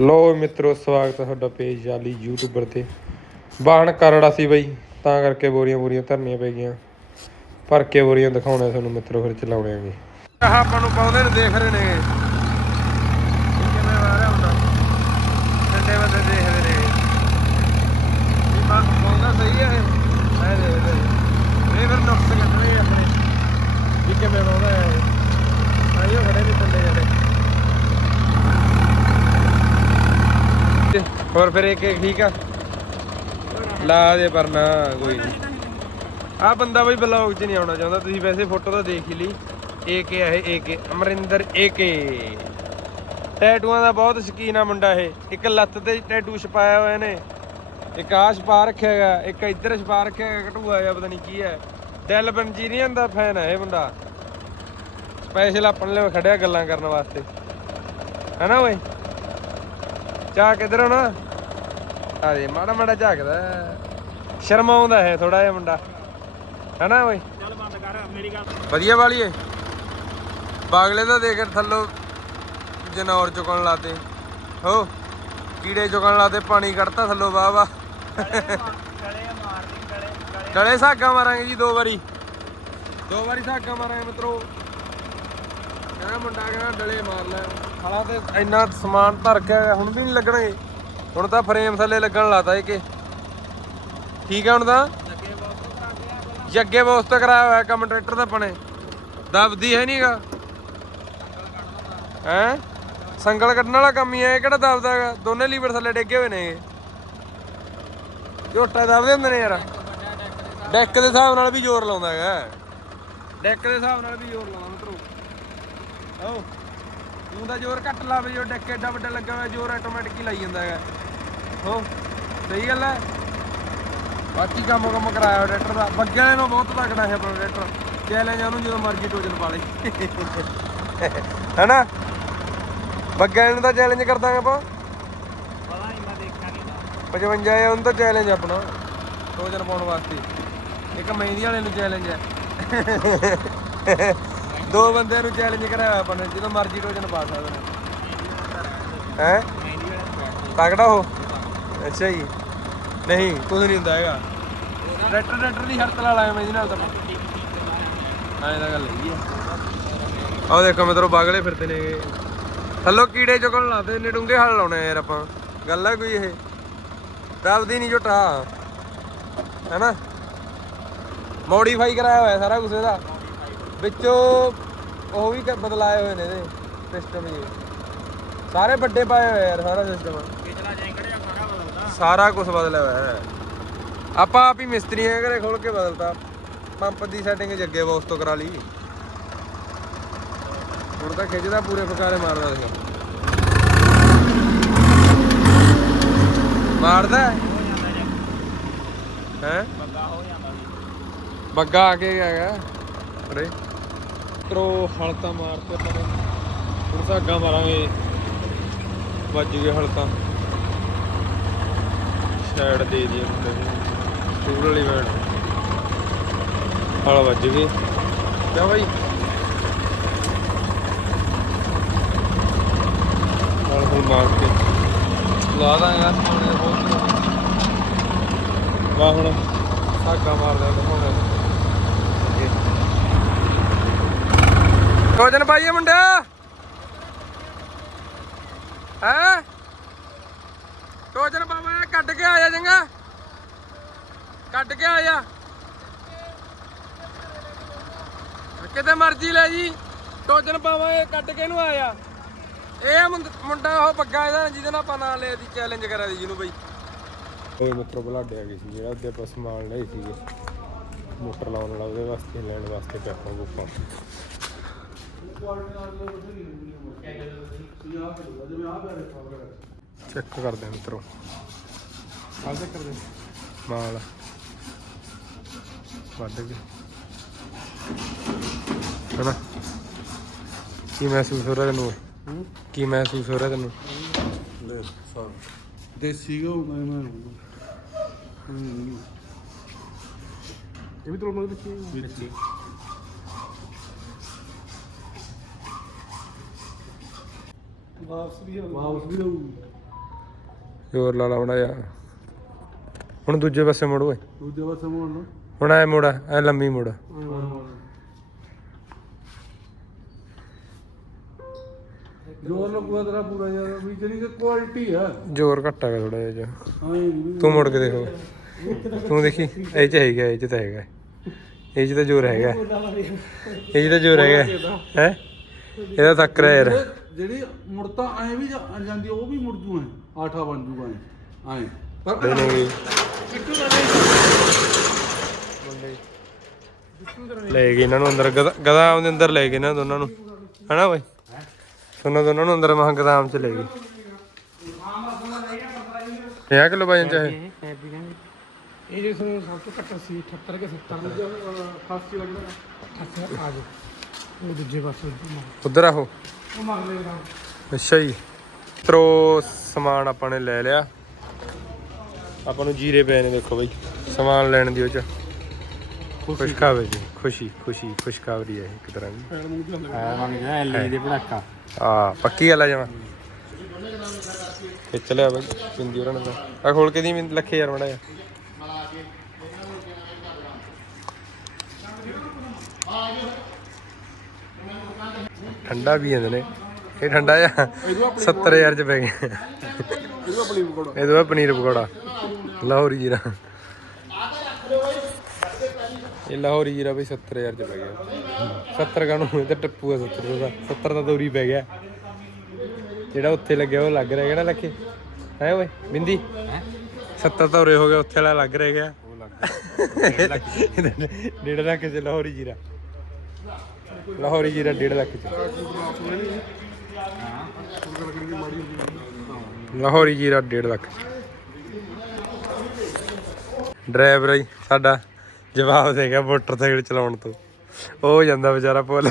ਲੋ ਮਿੱਤਰੋ, ਸਵਾਗਤ ਹੈ ਤੁਹਾਡਾ ਪੇਜ ਜਾਲੀ ਯੂਟਿਊਬਰ ਤੇ। ਬਾਹਣ ਕਰੜਾ ਸੀ ਬਈ, ਤਾਂ ਕਰਕੇ ਬੋਰੀਆਂ ਬੋਰੀਆਂ ਧਰਨੀਆਂ ਪੈ ਗਈਆਂ। ਭਰ ਕੇ ਬੋਰੀਆਂ ਦਿਖਾਉਣੇ ਤੁਹਾਨੂੰ ਮਿੱਤਰੋ, ਫਿਰ ਚਲਾਉਣੇ ਆਂਗੇ। ਆਹ ਆਪਾਂ ਨੂੰ ਪਾਉਂਦੇ ਨੇ, ਦੇਖ ਰਹੇ ਨੇ ਕਿਵੇਂ ਆ ਰਿਹਾ ਹੁੰਦਾ ਠੰਡੇ ਬੰਦੇ ਦੇਖਦੇ ਨੇ ਇਹ ਬਾਤ ਪਾਉਂਦਾ ਸਹੀ ਹੈ ਇਹ ਐ ਦੇਖਦੇ ਇਹ ਫਿਰ ਨੁਕਸ ਕੱਢਣੇ ਆਪਣੇ ਵੀ ਕਿਵੇਂ ਪਾਉਂਦਾ ਹੈ ਇਹ ਆਈਓ ਖੜੇ ਨੇ ਥੱਲੇ ਜਿਹੜੇ ਹੋਰ ਫਿਰ ਇੱਕ ਇੱਕ ਠੀਕ ਆ? ਲਾ ਦੇ ਪਰ ਕੋਈ ਨਹੀਂ ਆ ਬੰਦਾ ਬਈ ਬਲੌਗ 'ਚ ਨਹੀਂ ਆਉਣਾ ਚਾਹੁੰਦਾ, ਤੁਸੀਂ ਵੈਸੇ ਫੋਟੋ ਤਾਂ ਦੇਖ ਹੀ ਲਈ। ਏਕੇ ਆ ਇਹ ਏਕੇ ਅਮਰਿੰਦਰ ਏਕੇ ਟੈਟੂਆਂ ਦਾ ਬਹੁਤ ਸ਼ਕੀਨ ਆ ਮੁੰਡਾ ਇਹ। ਇੱਕ ਲੱਤ ਤੇ ਟੈਟੂ ਛਪਾਇਆ ਹੋਇਆ ਨੇ। ਇੱਕ ਆਹ ਛਪਾ ਰੱਖਿਆ ਹੈਗਾ, ਇੱਕ ਇੱਧਰ ਛਪਾ ਰੱਖਿਆ ਹੈਗਾ, ਘਟੂਆ ਜਿਹਾ, ਪਤਾ ਨਹੀਂ ਕੀ ਹੈ। ਡੈਲ ਬਨਜੀਰੀਅਨ ਦਾ ਫੈਨ ਹੈ ਇਹ ਮੁੰਡਾ। ਸਪੈਸ਼ਲ ਆਪਣੇ ਲਈ ਖੜਿਆ ਗੱਲਾਂ ਕਰਨ ਵਾਸਤੇ। ਹੈਨਾ ਓਏ ਚਾ ਕਿਧਰ ਹੋਣਾ? ਆ ਦੇ ਮਾੜਾ ਮਾੜਾ ਝਾਕਦਾ। ਸ਼ਰਮਾਉਂਦਾ ਹੈ ਥੋੜਾ ਜਿਹਾ ਮੁੰਡਾ। ਹੈਨਾ ਓਏ? ਚੱਲ ਬੰਦ ਕਰ ਮੇਰੀ ਗੱਲ ਵਧੀਆ ਵਾਲੀ ਏ। ਬਾਗਲੇ ਦਾ ਦੇਖ ਥੱਲੋਂ ਜਨੌਰ ਚੁਕਣ ਲਾਤੇ। ਹੋ ਕੀੜੇ ਚੁਕਣ ਲਾਤੇ ਪਾਣੀ ਕੱਢਤਾ ਥੱਲੋਂ ਵਾਹ ਵਾਹ। ਗਲੇ ਸਾਗਾ ਮਾਰਾਂਗੇ ਜੀ ਦੋ ਵਾਰੀ। ਦੋ ਵਾਰੀ ਸਾਗਾ ਮਾਰਾਂਗੇ ਮਿੱਤਰੋ। ਕਹਿੰਦਾ ਮੁੰਡਾ ਕਹਿੰਦਾ ਡਲੇ ਮਾਰ ਲੈ। ਹਾਲਾਂ ਤੇ ਇੰਨਾ ਸਮਾਨ ਧਰ ਕੇ ਆਇਆ, ਹੁਣ ਵੀ ਨਹੀਂ ਲੱਗਣਗੇ ਹੁਣ ਤਾਂ ਫਰੇਮ ਥੱਲੇ ਲੱਗਣ ਲਾਤਾ ਇਹ ਕਿ। ਠੀਕ ਹੈ ਹੁਣ ਤਾਂ? ਜੱਗੇ ਬੋਸ ਤੋਂ ਕਰਾਇਆ ਹੋਇਆ ਕੰਮ ਟਰੈਕਟਰ ਦਾ ਪਣੇ ਦਬਦੀ ਹੈ ਨਹੀਂਗਾ ਹੈ? ਸੰਗਲ ਕੱਢਣ ਵਾਲਾ ਕੰਮ ਹੀ ਹੈ ਇਹ ਕਿਹੜਾ ਦਬਦਾ ਹੈਗਾ? ਦੋਨੇ ਲੀਵਰ ਥੱਲੇ ਡੇਗੇ ਹੋਏ ਨੇ ਇਹ ਝੋਟਾ ਦਬਦੇ ਹੁੰਦੇ ਨੇ ਯਾਰ। ਡੈਕ ਦੇ ਹਿਸਾਬ ਨਾਲ ਵੀ ਜ਼ੋਰ ਲਾਉਂਦਾ ਹੈਗਾ। ਡੈਕ ਦੇ ਹਿਸਾਬ ਨਾਲ ਵੀ ਜ਼ੋਰ ਲਾਉਂਦਾ। ਆਓ। ਤੂੰ ਤਾਂ ਜ਼ੋਰ ਘੱਟ ਲਾਵੇ ਜੋ ਡੈਕ ਐਡਾ ਵੱਡਾ ਲੱਗਾ ਹੋਇਆ ਜ਼ੋਰ ਆਟੋਮੈਟਿਕ ਹੀ ਲਾਈ ਜਾਂਦਾ ਹੈਗਾ। ਹੋ ਸਹੀ ਗੱਲ ਹੈ। ਬਾਕੀ ਕੰਮ ਕੰਮ ਕਰਾਇਆ ਟਰੈਕਟਰ ਦਾ। ਬੱਗਿਆਂ ਨੂੰ ਬਹੁਤ ਤਗੜਾ ਹੈ ਆਪਣਾ ਟਰੈਕਟਰ ਚੈਲੰਜ ਉਹਨੂੰ ਜਦੋਂ ਮਰਜ਼ੀ ਟੋਜਨ ਪਾ ਲਈ ਹੈਨਾ? ਬੱਗਿਆਂ ਨੂੰ ਤਾਂ ਚੈਲੰਜ ਕਰ ਦਾਂਗੇ ਆਪਾਂ। ਪਤਾ ਨਹੀਂ ਮੈਂ ਦੇਖਿਆ ਨਹੀਂ ਨਾ। 55 ਹੈ ਉਹਨੂੰ ਤਾਂ ਚੈਲੰਜ ਆਪਣਾ। ਟੋਜਨ ਪਾਉਣ ਵਾਸਤੇ। ਇੱਕ ਮਹਿੰਦੀ ਵਾਲੇ ਨੂੰ ਚੈਲੰਜ ਹੈ। ਦੋ ਬੰਦਿਆਂ ਨੂੰ ਚੈਲੰਜ ਕਰਾਇਆ ਹੋਇਆ ਆਪਾਂ ਨੇ, ਜਦੋਂ ਮਰਜ਼ੀ ਟੋਜਨ ਪਾ ਸਕਦੇ ਨੇ। ਹੈ? ਤਗੜਾ ਹੋ ਅੱਛਾ ਜੀ। ਨਹੀਂ, ਕੁਝ ਨਹੀਂ ਹੁੰਦਾ ਹੈਗਾ। ਟਰੈਕਟਰ ਟਰੈਕਟਰ ਦੀ ਸ਼ਰਤ ਲਾ ਲਾਇਆ ਮੈਂ ਇਹਦੇ ਨਾਲ ਤਾਂ ਐਂ ਤਾਂ ਗੱਲ ਹੈਗੀ ਆ। ਆਹ ਦੇਖੋ ਮਿੱਤਰੋ, ਬਾਗਲੇ ਫਿਰਦੇ ਨੇ। ਥੱਲੋਂ ਕੀੜੇ ਚੁਗਣ ਲਾਤੇ ਨੇ ਡੂੰਗੇ ਹਲ ਲਾਉਣੇ ਆ ਯਾਰ ਆਪਾਂ। ਗੱਲ ਆ ਕੋਈ ਇਹ। ਦਬਦੀ ਨਹੀਂ ਝੋਟਾ। ਹੈਨਾ? ਮੋਡੀਫਾਈ ਕਰਾਇਆ ਹੋਇਆ ਸਾਰਾ ਕੁਝ ਇਹਦਾ। ਵਿੱਚੋਂ ਉਹ ਵੀ ਕ- ਬਦਲਾਏ ਹੋਏ ਨੇ ਇਹਦੇ ਸਿਸਟਮ ਜੀ ਸਾਰੇ ਵੱਡੇ ਪਾਏ ਹੋਏ ਯਾਰ ਸਾਰਾ ਸਿਸਟਮ ਪਿਛਲਾ ਸਾਰਾ ਬਦਲਦਾ ਸਾਰਾ ਕੁਝ ਬਦਲਿਆ ਹੋਇਆ ਹੈ। ਆਪਾਂ ਆਪ ਹੀ ਮਿਸਤਰੀਆਂ ਘਰੇ ਖੋਲ ਕੇ ਬਦਲਤਾ। ਪੰਪ ਦੀ ਸੈਟਿੰਗ ਜੱਗੇ ਬੋਸ ਤੋਂ ਕਰਾ ਲਈ। ਹੁਣ ਤਾਂ ਖਿੱਚਦਾ ਪੂਰੇ ਫਕਾਰੇ ਮਾਰਦਾ ਸੀ। ਮਾਰਦਾ ਹੈ? ਹੋ? ਜਾਂਦਾ ਜੇ ਹੈਂ? ਬੱਗਾ ਹੋ ਜਾਂਦਾ ਬੱਗਾ ਆ ਕੇ ਹੈਗਾ। ਅਰੇ। ਤਰੋ ਹਲਤਾ ਮਾਰਤੇ ਪਰ ਹੁਣ ਸਾਗਾ ਮਾਰਾਂਗੇ। ਵੱਜ ਗਏ ਹਲਤਾ ਸਾਈਡ ਦੇ ਦੀ ਸਟੂਲ ਵਾਲੀ ਬੈਠ ਹਲ ਵੱਜ ਗਏ। ਕਿਆ ਬਾਈ? ਹਲ ਹਲ ਮਾਰ ਕੇ। ਲਾ ਦਾਂਗੇ ਸਮਾਨ ਇਹ ਬਹੁਤ ਵਾਹ ਹੁਣ ਸਾਗਾ ਮਾਰਦਾ ਦਿਖਾਉਂਦਾ। ਕੋਜਨ ਪਾਈਏ ਮੁੰਡਿਆ ਹੈ? ਕੋਜਨ ਬਾਬਾ ਕੱਢ ਕੇ ਆ ਜਾ ਕੱਢ ਕੇ ਆ ਕਿਤੇ ਮਰਜ਼ੀ ਲੈ ਜੀ। ਟੋਜਨ ਪਾਵਾਂਗੇ ਕੱਢ ਕੇ ਨੂੰ ਆਇਆ। ਇਹ ਮੁੰਡਾ ਉਹ ਪੱਗਾ ਇਹਦਾ, ਜਿਹਦੇ ਨਾਲ ਆਪਾਂ ਨਾਂ ਲਿਆ ਦੀ ਚੈਲੰਜ ਕਰਿਆ ਦੀ ਜਿਹਨੂੰ ਬਈ। ਕੋਈ ਮਿੱਤਰੋ ਬਲਾਡੇ ਆ ਗਏ ਸੀ, ਜਿਹੜਾ ਉਹਦੇ ਆਪਾਂ ਸਮਾਨ ਲਏ ਸੀਗੇ। ਮੋਟਰ ਲਾਉਣ ਵਾਲਾ ਉਹਦੇ ਵਾਸਤੇ, ਲੈਣ ਵਾਸਤੇ ਪੈਪਾਂ ਬੁੱਪਾਂ ਚੈੱਕ ਕਰਦੇ ਹਾਂ ਮਿੱਤਰੋ। ਆਹ ਚੈੱਕ ਕਰਦੇ ਮਾਲ ਵੱਢ ਕੇ ਹਨਾ? ਕੀ ਮਹਿਸੂਸ ਹੋ ਰਿਹਾ ਤੈਨੂੰ? ਕੀ ਮਹਿਸੂਸ ਹੋ ਰਿਹਾ ਤੈਨੂੰ? ਦੇਸੀ ਘਿਓ ਦਾ ਮੈਂ ਇਹ ਵੀ ਤੋੜਨ ਦੇ ਵਿੱਚ ਵਾਪਸ ਵੀ ਵਾਪਸ ਵੀ ਲਊ ਜ਼ੋਰ ਲਾ ਲਾ ਬੜਾ ਜਾ ਹੁਣ ਦੂਜੇ ਪਾਸੇ ਮੁੜ ਓਏ। ਦੂਜੇ ਪਾਸੇ ਮੋੜ ਲਓ। ਹੁਣ ਐ ਮੁੜ ਐ ਲੰਮੀ ਮੁੜ। ਜੋਰ ਲੱਗੂਗਾ ਤੇਰਾ ਪੂਰਾ ਜ਼ਿਆਦਾ ਵੀ ਜਿਹੜੀ ਕਿ ਕੁਆਲਿਟੀ ਆ। ਜ਼ੋਰ ਘੱਟ ਹੈਗਾ ਥੋੜਾ ਜਿਹਾ ਤੂੰ ਮੁੜ ਕੇ ਦੇਖੋ। ਤੂੰ ਦੇਖੀ ਇਹ ਚ ਹੈਗਾ ਇਹ ਚ ਤਾਂ ਹੈਗਾ। ਇਹ ਚ ਤਾਂ ਜ਼ੋਰ ਹੈਗਾ। ਇਹ ਚ ਤਾਂ ਜ਼ੋਰ ਹੈਗਾ। ਹੈ? ਇਹਦਾ ਤੱਕਰ ਹੈ ਯਾਰ। ਜਿਹੜੀ ਮੁੜਤਾ ਐ ਵੀ ਜਾ- ਜਾਂਦੀ ਉਹ ਵੀ ਮੁੜ ਜੂ ਐ ਆਠਾ ਬਣ ਜੂਗਾ ਐ ਐ। ਪਰ ਦੇਣਗੇ ਲੈ ਗਏ ਇਹਨਾਂ ਨੂੰ ਅੰਦਰ ਗਦਾ- ਗਦਾਮ ਦੇ ਅੰਦਰ ਲੈ ਗਏ ਇਹਨਾਂ ਦੋਨਾਂ ਨੂੰ। ਹਨਾ ਓਏ? ਸੁਣੋ ਦੋਨਾਂ ਨੂੰ ਅੰਦਰ ਮਹਾਂ ਗਦਾਮ ਚ ਲੈ ਗਏ। 50 ਕਿਲੋ ਵਜਨ ਚ ਹੈ ਇਹ ਜਿਸ ਨੂੰ ਸਭ ਤੋਂ ਘੱਟ ਸੀ 78 ਕੇ 70 ਖਾਸੀ ਲੱਗਦਾ ਅੱਛਾ ਆ ਜਾ ਉਹ ਦੂਜੇ ਪਾਸੇ ਉਧਰ ਆਹੋ। ਉਹ ਮੰਗ ਲੈਗਾ ਅੱਛਾ ਜੀ। ਤਰੋ ਸਮਾਨ ਆਪਾਂ ਨੇ ਲੈ ਲਿਆ। ਆਪਾਂ ਨੂੰ ਜੀਰੇ ਪਏ ਨੇ ਦੇਖੋ ਬਈ। ਸਮਾਨ ਲੈਣ ਦੀ ਉਹ ਚ। ਖੁਸ਼ਖਬਰੀ ਜੀ ਖੁਸ਼ੀ ਖੁਸ਼ੀ ਖੁਸ਼ਖਬਰੀ ਹੈ ਇੱਕ ਤਰ੍ਹਾਂ ਦੀ। ਆ ਮੰਗ ਜਾ ਐਲਈ ਦੇ ਪੜਾਕਾ ਆ ਪੱਕੀ ਗੱਲ ਆ ਜਮਾ। ਇਹ ਚਲਿਆ ਬਈ ਪਿੰਦੀ ਉਹਨਾਂ ਨੇ ਆ ਖੋਲ ਕੇ ਦੀ ਲੱਖੇ ਯਾਰ ਮੜਾ ਠੰਡਾ ਵੀ ਜਾਂਦੇ ਨੇ। ਇਹ ਠੰਡਾ ਆ 70000 ਚ ਪੈ ਗਿਆ। ਇਹਦਾ ਆਪਣੀ ਪਕੌੜਾ। ਇਹ ਤੋਂ ਪਨੀਰ ਪਕੌੜਾ। ਲਾਹੌਰੀ ਜੀਰਾ। ਇਹ ਲਾਹੌਰੀ ਜੀਰਾ ਬਈ 70000 ਚ ਪੈ ਗਿਆ। 70 ਕਾਨੂੰ ਇਹ ਤਾਂ ਟੱਪੂਆ 70 ਦਾ। 70 ਦਾ ਦੋਰੀ ਪੈ ਗਿਆ। ਜਿਹੜਾ ਉੱਥੇ ਲੱਗਿਆ ਉਹ ਲੱਗ ਰਿਹਾ ਕਿਹੜਾ ਲੱਖੇ? ਹੈ ਓਏ ਬਿੰਦੀ? 70 ਤਾਂ ਉਰੇ ਹੋ ਗਿਆ ਉੱਥੇ ਵਾਲਾ ਲੱਗ ਰਿਹਾ ਗਿਆ ਉਹ ਲੱਗ ਡੇਢ ਲੱਖ ਚ ਲਾਹੌਰੀ ਜੀਰਾ। ਲਾਹੌਰੀ ਜੀਰਾ 1.5 ਲੱਖ ਚ। ਲਾਹੌਰੀ ਜੀਰਾ 1.5 ਲੱਖ ਡਰਾਈਵਰ ਜੀ, ਸਾਡਾ ਜਵਾਬ ਦੇ ਗਿਆ ਮੋਟਰਸਾਈਕਲ ਚਲਾਉਣ ਤੋਂ। ਉਹ ਜਾਂਦਾ ਵਿਚਾਰਾ ਭੁੱਲ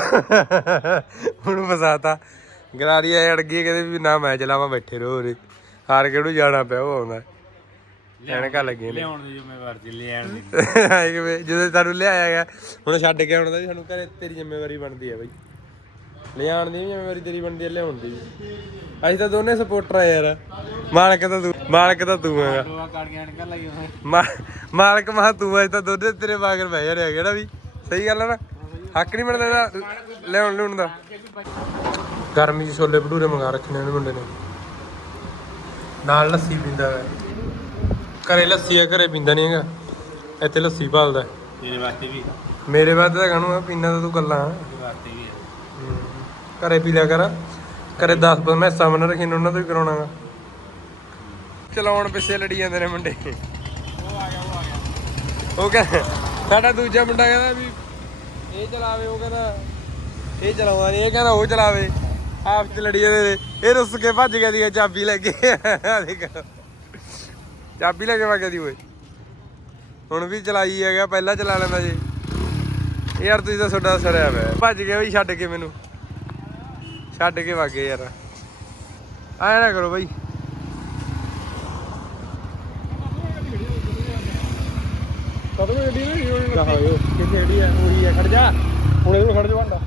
ਹੁਣ ਫਸਾਤਾ। ਗਰਾਰੀ ਐ ਅੜ ਗਈ ਕਹਿੰਦੇ ਵੀ ਨਾ ਮੈਂ ਚਲਾਵਾਂ, ਬੈਠੇ ਰਹੋ ਉਰੇ। ਹਾਰ ਕਿਹੜੂ ਜਾਣਾ ਪਿਆ, ਉਹ ਆਉਂਦਾ। ਐਨਕਾਂ ਲੱਗੀਆਂ ਨੇ। ਲਿਆਉਣ ਦੀ ਜ਼ਿੰਮੇਵਾਰ ਲੈਣ ਦੀ। ਆਏ ਕਿਵੇਂ ਜਦੋਂ ਸਾਨੂੰ ਲਿਆਇਆ ਗਿਆ ਹੁਣ ਛੱਡ ਕੇ ਆਉਣ ਦਾ ਵੀ ਸਾਨੂੰ ਘਰੇ ਤੇਰੀ ਜ਼ਿੰਮੇਵਾਰੀ ਬਣਦੀ ਹੈ ਬਾਈ। ਲਿਆਉਣ ਦੀ ਵੀ ਜ਼ਿੰਮੇਵਾਰੀ ਤੇਰੀ ਬਣਦੀ ਹੈ ਲਿਆਉਣ ਦੀ ਵੀ। ਅਸੀਂ ਤਾਂ ਦੋਨੇ ਸਪੋਰਟਰ ਆ ਯਾਰ। ਮਾਲਕ ਤਾਂ ਤੂੰ ਮਾਲਕ ਤਾਂ ਤੂੰ ਹੈਗਾ। ਲੋਆ ਕਾੜੀਆਂ ਨਿਕਲ ਲਈ ਹੋਏ ਮਾ- ਮਾਲਕ ਮਾ ਤੂੰ ਐ ਤਾਂ ਦੋਨੇ ਤੇਰੇ ਬਾਗਰ ਬਹਿ ਜਾ ਰਿਹਾ ਕਿਹੜਾ ਵੀ? ਸਹੀ ਗੱਲ ਹੈ ਨਾ? ਹੱਕ ਨਹੀਂ ਬਣਦਾ ਇਹਦਾ ਲਿਆਉਣ ਲਿਆਉਣ ਦਾ। ਗਰਮੀ 'ਚ ਛੋਲੇ ਭਟੂਰੇ ਮੰਗਾ ਰੱਖਣੇ ਉਹਨੇ ਮੁੰਡੇ ਨੇ। ਨਾਲ ਲੱਸੀ ਪੀਂਦਾ ਹੈ ਘਰੇ ਲੱਸੀ ਆ ਘਰੇ ਪੀਂਦਾ ਨਹੀਂ ਹੈਗਾ। ਇੱਥੇ ਲੱਸੀ ਭਾਲਦਾ। ਤੇਰੇ ਵਾਸਤੇ ਵੀ ਮੇਰੇ ਬਾਅਦ ਤਾਂ ਕਹਣੂ ਆ? ਪੀਣਾ ਤਾਂ ਤੂੰ ਗੱਲਾਂ ਤੇਰੇ ਵਾਸਤੇ ਵੀ ਹੈ। ਘਰੇ ਪੀ ਲਿਆ ਕਰ। ਘਰੇ 10 ਬੰਦ ਮੈਸਾਂ ਬਣ ਰੱਖੀ ਨੇ ਉਹਨਾਂ ਤੋਂ ਹੀ ਕਰਾਉਣਾਗਾ ਚਲਾਉਣ ਪਿੱਛੇ ਲੜੀ ਜਾਂਦੇ ਨੇ ਮੁੰਡੇ। ਉਹ ਆ ਗਿਆ ਉਹ ਆ ਗਿਆ ਉਹ ਕਹਿੰਦਾ ਸਾਡਾ ਦੂਜਾ ਮੁੰਡਾ ਕਹਿੰਦਾ ਵੀ ਇਹ ਚਲਾਵੇ ਉਹ ਕਹਿੰਦਾ ਇਹ ਚਲਾਉਂਦਾ ਨਹੀਂ ਇਹ ਕਹਿੰਦਾ ਉਹ ਚਲਾਵੇ। ਆਪ ਚ ਲੜੀ ਜਾਂਦੇ ਨੇ। ਇਹ ਰੁੱਸ ਕੇ ਭੱਜ ਗਿਆ ਦੀ ਚਾਬੀ ਲੈ ਕੇ। ਦੇਖ। ਚਾਬੀ ਲੈ ਕੇ ਭੱਜ ਗਿਆ ਦੀ ਓਏ। ਹੁਣ ਵੀ ਚਲਾਈ ਹੈਗਾ ਪਹਿਲਾਂ ਚਲਾ ਲੈਂਦਾ ਜੀ। ਯਾਰ ਤੁਸੀਂ ਤਾਂ ਤੁਹਾਡਾ ਸਰਿਆ ਪਿਆ। ਭੱਜ ਗਿਆ ਵੀ ਛੱਡ ਕੇ ਮੈਨੂੰ। ਛੱਡ ਕੇ ਭੱਗ ਗਏ ਯਾਰ। ਆਇਆ ਨਾ ਕਰੋ ਬਾਈ। ਕਦੋਂ ਗੱਡੀ ਨਹੀਂ ਕਹਾਇਓ ਕਿੱਥੇ ਏਡੀ ਹੈ ਉਹੀ ਹੈ ਖੜ ਜਾ। ਹੁਣ ਇਹਨੂੰ ਖੜ ਜਾ ਬੰਦਾ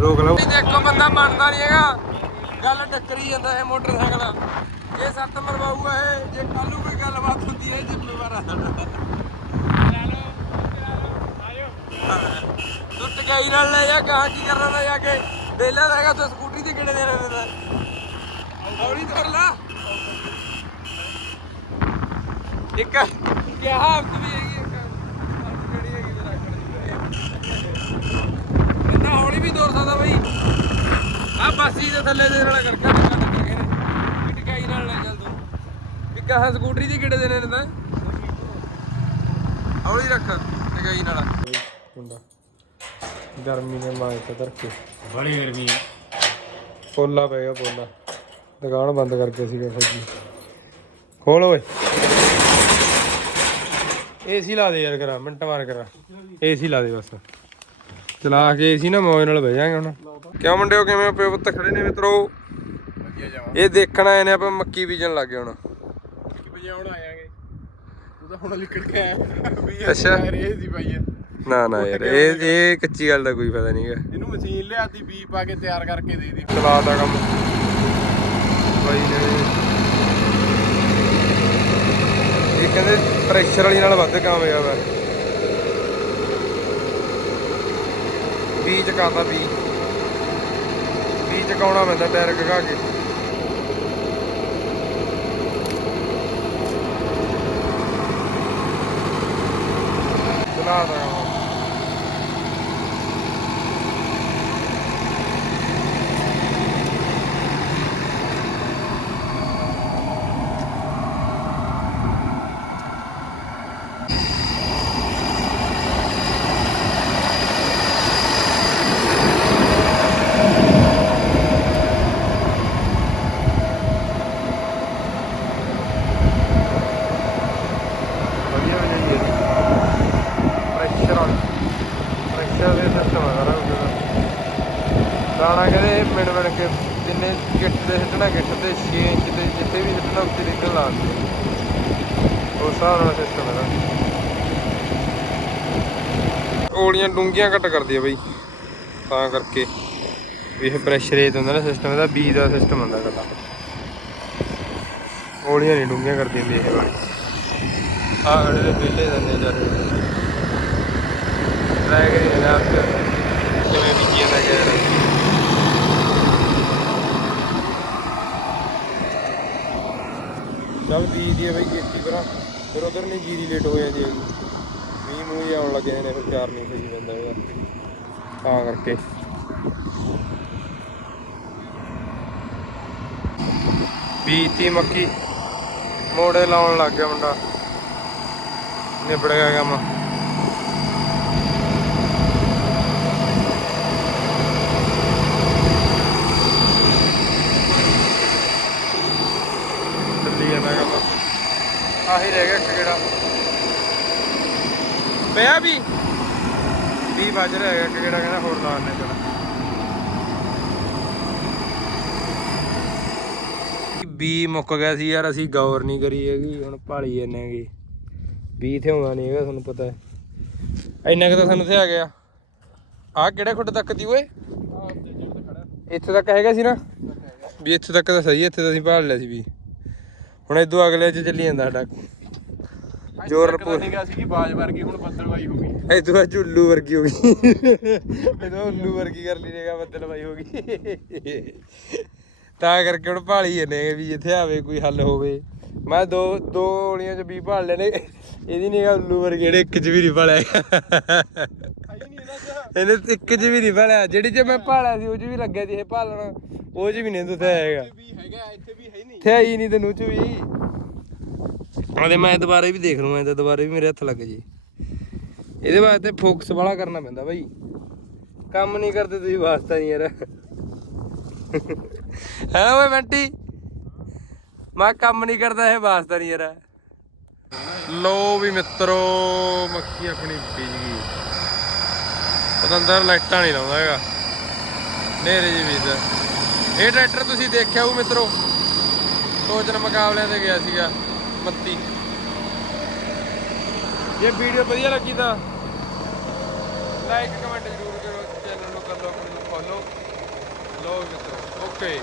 ਰੋਕ ਲਓ। ਦੇਖੋ ਬੰਦਾ ਮੰਨਦਾ ਨਹੀਂ ਹੈਗਾ। ਗੱਲ ਟੱਕਰੀ ਜਾਂਦਾ ਹੈ ਮੋਟਰਸਾਈਕਲ। ਇਹ ਸੱਤ ਮਰਵਾਊਗਾ ਇਹ, ਜੇ ਕੱਲ ਨੂੰ ਕੋਈ ਗੱਲਬਾਤ ਹੁੰਦੀ ਹੈ ਜ਼ਿੰਮੇਵਾਰ ਆ। ਤੂੰ ਟਕਾਈ ਨਾਲ ਲੈ ਜਾ ਕਹਾਂ ਕੀ ਕਰਨਾ ਦਾ ਜਾ ਕੇ? ਦੇਲਾ ਦਾ ਹੈਗਾ ਤੂੰ ਸਕੂਟਰੀ ਤੇ ਕਿਹੜੇ ਦੇਣਾ ਦਾ ਹੌਲੀ ਤੁਰ ਲਾ। ਇੱਕ ਕਿਆ ਹਫਤ ਵੀ ਹੈਗੀ, ਇੱਕ ਕਿਹੜੀ ਹੈਗੀ, ਜਰਾ ਇੰਨਾ ਹੌਲੀ ਵੀ ਤੋੜ ਸਕਦਾ ਬਈ। ਆ ਬਾਸੀ ਦੇ ਥੱਲੇ ਦੇ ਨਾਲ ਕਰਕੇ ਲੱਗੇ ਟਕਾਈ ਨਾਲ ਲੈ ਚੱਲ ਤੂੰ। ਵੀ ਕਹਾਂ ਸਕੂਟਰੀ ਦੀ ਕਿਹੜੇ ਦੇਣੇ ਨੇ ਤਾਂ? ਹੌਲੀ ਰੱਖ ਟਕਾਈ ਨਾਲ। ਮੁੰਡਾ। ਗਰਮੀ ਨੇ ਮਾਰ ਕੇ ਧਰਕੇ। ਬੜੀ ਗਰਮੀ ਹੈ ਪੋਲਾ ਪੈ ਗਿਆ ਪੋਲਾ। ਦੁਕਾਨ ਬੰਦ ਕਰਕੇ ਸੀਗਾ ਸੱਜੀ ਖੋਲ ਓਏ। ਏਸੀ ਲਾ ਦੇ ਯਾਰ ਕਰਾ ਮਿੰਟ ਮਾਰ ਕਰਾ। ਏਸੀ ਲਾ ਦੇ ਬਸ। ਚਲਾ ਕੇ ਏਸੀ ਨਾ ਮੌਜ ਨਾਲ ਬਹਿ ਜਾਾਂਗੇ ਹੁਣ। ਕਿਉਂ ਮੁੰਡਿਓ ਕਿਵੇਂ ਪਿਓ ਪੁੱਤ? ਖੜੇ ਨੇ ਮਿੱਤਰੋ। ਇਹ ਦੇਖਣ ਆਏ ਨੇ ਆਪਾਂ ਮੱਕੀ ਬੀਜਣ ਲੱਗੇ ਹੁਣ। ਵਜਾਉਣ ਆਇਆਗੇ ਤੂੰ ਤਾਂ ਹੁਣ ਲਿਕੜ ਕੇ ਆਇਆ। ਵੀ ਅੱਛਾ। ਇਹ ਸੀ ਭਾਈ ਇਹ। ਨਾ ਨਾ ਯਾਰ ਇਹ ਇਹ ਕੱਚੀ ਗੱਲ ਦਾ ਕੋਈ ਫਾਇਦਾ ਨਹੀਂਗਾ ਇਹਨੂੰ ਮਸ਼ੀਨ ਲਿਆਤੀ ਬੀ ਪਾ ਕੇ ਤਿਆਰ ਕਰਕੇ ਦੇ ਦੀ ਚਲਾ ਦਾ ਕੰਮ। ਬਾਈ ਨੇ ਕਹਿੰਦੇ ਪ੍ਰੈਸ਼ਰ ਵਾਲੀ ਨਾਲ ਵੱਧ ਕਾਮਯਾਬ ਹੈ ਬੀਜ ਕਾਤਾ ਬੀ ਬੀਜ ਚਕਾਉਣਾ ਪੈਂਦਾ ਟਾਇਰ ਘਗਾ ਕੇ। ਚਲਾ ਤਾ ਵਧੀਆ ਵਜਾਈ ਇਹਦੀ ਪ੍ਰੈਸ਼ਰ ਵਾਲੀ ਪ੍ਰੈਸ਼ਰ ਦੇ ਸਿਸਟਮ ਹੈ ਸਾਰਾ ਕੁਝ ਦਾਣਾ ਕਹਿੰਦੇ ਮਿਣ ਮਿਣ ਕੇ ਜਿੰਨੇ ਗਿੱਟ ਦੇ ਸਿੱਟਣਾ ਗਿੱਟ ਤੇ 6 ਇੰਚ ਤੇ ਜਿੱਥੇ ਵੀ ਸਿੱਟਣਾ ਉੱਥੇ ਨਿਕਲ ਲਾ ਦਿੰਦੇ ਉਸ ਹਿਸਾਬ ਨਾਲ ਸਿਸਟਮ ਹੈ ਨਾ ਔਲੀਆਂ ਡੂੰਗੀਆਂ ਘੱਟ ਕਰਦੀ ਆ ਬਈ। ਤਾਂ ਕਰਕੇ ਵੀ ਇਹ ਪ੍ਰੈਸ਼ਰ ਇਹ ਹੁੰਦਾ ਨਾ ਸਿਸਟਮ ਇਹਦਾ ਬੀ ਦਾ ਸਿਸਟਮ ਹੁੰਦਾ ਗੱਲਾਂ ਔਲੀਆਂ ਨਹੀਂ ਡੂੰਗੀਆਂ ਕਰਦੀ ਹੁੰਦੀ ਇਹ ਵਾਲੀ। ਆਹ ਖੜੇ ਦੇ ਵਿਹਲੇ ਦੰਨੇ ਜਰ ਰਹਿ ਗਏ ਨੇ ਆਪ। ਕਿਵੇਂ ਵੀ ਕੀ ਨਾ ਚੱਲ ਬੀਜ ਦੀ ਬਈ ਕੀਤੀ ਕਰਾਂ ਫਿਰ ਉਧਰ ਨਹੀਂ ਜੀਰੀ ਲੇਟ ਹੋ ਜਾਂਦੀ ਹੈਗੀ। ਮੀਂਹ ਲੱਗੇ ਨੇ, ਫਿਰ ਚਾਰ ਨਹੀਂ ਸਹੀ ਪੈਂਦਾ ਇਹਦਾ। ਤਾਂ ਕਰਕੇ। ਬੀਜਤੀ ਮੱਕੀ, ਮੋੜੇ ਲਾਉਣ ਲੱਗ ਗਿਆ ਮੁੰਡਾ। ਨਿਬੜ ਗਿਆ ਕੰਮ। ਚੱਲੀ ਜਾਂਦਾ ਕੰਮ। ਆਹੀ ਰਹਿ ਗਿਆ ਇੱਕ ਗੇੜਾ। ਪਿਆ ਵੀ? ਵੀ ਵੱਜ ਰਿਹਾ ਹੈਗਾ, ਇੱਕ ਕਹਿੰਦਾ ਹੋਰ ਲਾ ਨੇ ਚਲ। ਬੀ ਮੁੱਕ ਗਿਆ ਸੀ ਯਾਰ, ਅਸੀਂ ਗੌਰ ਨਹੀਂ ਕਰੀ ਹੈਗੀ, ਹੁਣ ਭਾਲੀ ਜਾਂਦੇ ਹੈਗੇ। ਬੀ ਇੱਥੇ ਆਉਂਦਾ ਨਹੀਂ ਹੈਗਾ, ਤੁਹਾਨੂੰ ਪਤਾ ਹੈ। ਇੰਨਾ ਕਿ ਤਾਂ ਸਾਨੂੰ ਇੱਥੇ ਆ ਗਿਆ। ਆਹ ਕਿਹੜੇ ਖੁੱਡ ਤੱਕ ਦੀ ਓਏ? ਇੱਥੇ ਤੱਕ ਹੈਗਾ ਸੀ ਨਾ? ਵੀ ਇੱਥੇ ਤੱਕ ਤਾਂ ਸਹੀ ਇੱਥੇ ਤਾਂ ਅਸੀਂ ਭਾਲ ਲਿਆ ਸੀ ਵੀ। ਹੁਣ ਇਦੋਂ ਅਗਲੇ ਚ ਚੱਲੀ ਜਾਂਦਾ ਸਾਡਾ। ਜ਼ੋਰ ਪੂਰ ਨਹੀਂ ਗਿਆ ਸੀ ਕਿ ਬਾਜ ਵਰਗੀ ਹੁਣ ਬੱਦਲਵਾਈ ਹੋ ਗਈ। ਇਦੋਂ ਬਾਅਦ 'ਚ ਉੱਲੂ ਵਰਗੀ ਹੋ ਗਈ। ਇਦੋਂ ਉੱਲੂ ਵਰਗੀ ਕਰ ਲਈ ਰੇਗਾ ਬੱਦਲ ਬਾਈ ਹੋ ਗਈ। ਤਾਂ ਕਰਕੇ ਹੁਣ ਭਾਲੀ ਜਾਂਦੇ ਵੀ ਜਿੱਥੇ ਆਵੇ ਕੋਈ ਹੱਲ ਹੋਵੇ। ਮੈਂ ਦੋ ਦੋ ਔਲੀਆਂ ਚ ਵੀ ਭਾਲ ਲੈਣੇ। ਇਹਦੀ ਨਿਗਾ ਉੱਲੂ ਵਰਗੀ ਜਿਹੜੇ ਇੱਕ ਚ ਵੀ ਨਹੀਂ ਭਾਲਿਆ। ਇਹਨੇ ਇੱਕ ਚ ਵੀ ਨਹੀਂ ਭਾਲਿਆ। ਜਿਹੜੀ ਚ ਮੈਂ ਭਾਲਿਆ ਸੀ ਉਹ ਚ ਵੀ ਲੱਗਿਆ ਸੀ ਇਹ ਭਾਲਣ। ਉਹ ਚ ਵੀ ਨਹੀਂ ਦੁੱਥਿਆ ਹੈਗਾ। ਵੀ ਹੈਗਾ ਇੱਥੇ ਵੀ ਹੈ ਨਹੀਂ। ਇੱਥੇ ਆਈ ਨਹੀਂ ਤੈਨੂੰ ਚ ਵੀ। ਆਦੇ ਮੈਂ ਦੁਬਾਰੇ ਵੀ ਦੇਖ ਲਵਾਂ ਇਹਦਾ ਦੁਬਾਰੇ ਵੀ ਮੇਰੇ ਹੱਥ ਲੱਗ ਜੀ। ਇਹਦੇ ਵਾਸਤੇ ਫੋਕਸ ਵਾਲਾ ਕਰਨਾ ਪੈਂਦਾ ਬਾਈ। ਕੰਮ ਨਹੀਂ ਕਰਦੇ ਤੁਸੀਂ ਵਾਸਤਾ ਨਹੀਂ ਯਾਰ। ਹੈ ਓਏ ਬੰਟੀ ਮੈਂ ਕੰਮ ਨਹੀਂ ਕਰਦਾ ਇਹ ਵਾਸਤਾ ਨਹੀਂ ਯਾਰ। ਲੋ ਵੀ ਮਿੱਤਰੋ, ਮੱਕੀ ਆਪਣੀ ਬੀਜ ਗਈ। ਪਤੰਦਰ ਲਾਈਟਾਂ ਨਹੀਂ ਲਾਉਂਦਾ ਹੈਗਾ। ਨੇਰੇ ਜੀ ਬੀਜਦਾ ਇਹ ਟਰੈਕਟਰ ਤੁਸੀਂ ਦੇਖਿਆ ਹੋ ਮਿੱਤਰੋ? ਸੋਚਣ ਮੁਕਾਬਲਿਆਂ ਤੇ ਗਿਆ ਸੀਗਾ। 32 ਜੇ ਵੀਡੀਓ ਵਧੀਆ ਲੱਗੀ ਤਾਂ ਲਾਈਕ ਕਮੈਂਟ ਜ਼ਰੂਰ ਕਰੋ ਚੈਨਲ ਨੂੰ ਕਰ ਲਓ ਆਪਣੇ ਨੂੰ ਫੋਲੋ ਲੋ ਮਿੱਤਰੋ ਓਕੇ